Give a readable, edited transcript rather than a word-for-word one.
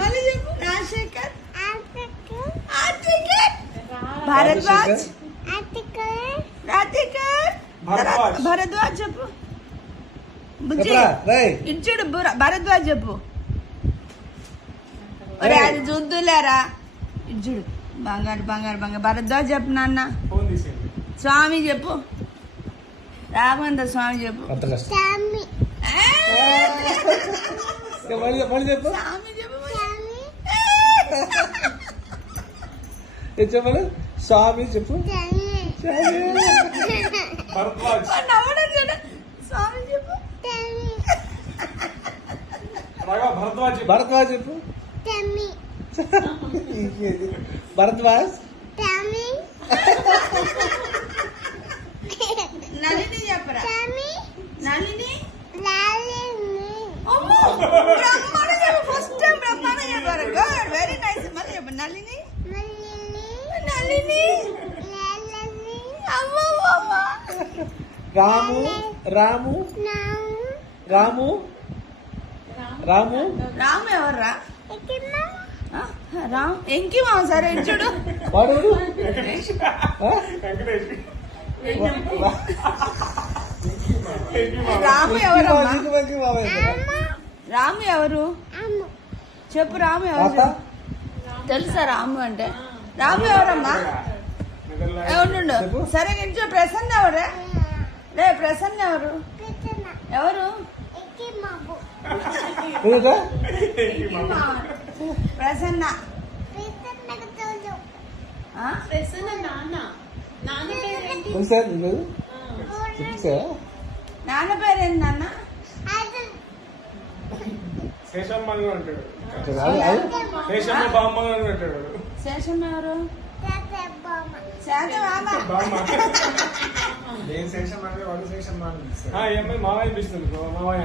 మళ్ళీ చెప్పు. రాజశేఖర్, భారద్వాజ్, భరద్వాజ్ చెప్పు. ఇచ్చుడు భరద్వాజ్ చెప్పు. అది చూద్దులేరా ఇచ్చుడు. బంగారు భరద్వాజ్ చెప్పు. నాన్న స్వామి చెప్పు. రాఘవేంద్ర స్వామి చెప్పు. స్వామి చెప్పు. చెప్పాలి. స్వామి చెప్పు. స్వామి చెప్పు. భరద్వాజ్ చెప్పు. భరద్వాజ్. నళిని చెప్పరా. నళిని ఫస్ట్ టైం బ్రహ్మాండ చెప్పారు. Good, very nice. మళ్ళీ చెప్పు. నళిని. రాము. ఎవర్రా? రామ్ ఎంకి మామ. సరే ఇచ్చుడు. రాము ఎవరమ్మా? రాము ఎవరు చెప్పు. రాము ఎవరు తెలుసా? రాము అంటే రాము ఎవరమ్మా? ఉండు. సరే ఇంట్లో ప్రసన్న ఎవరే? ప్రసన్న ఎవరు? ప్రసన్న. నాన్న పేరేంటి నాన్న? శేషమ్మ ఎవరు? మావయ్య పిలుస్తుంది. మావయ్య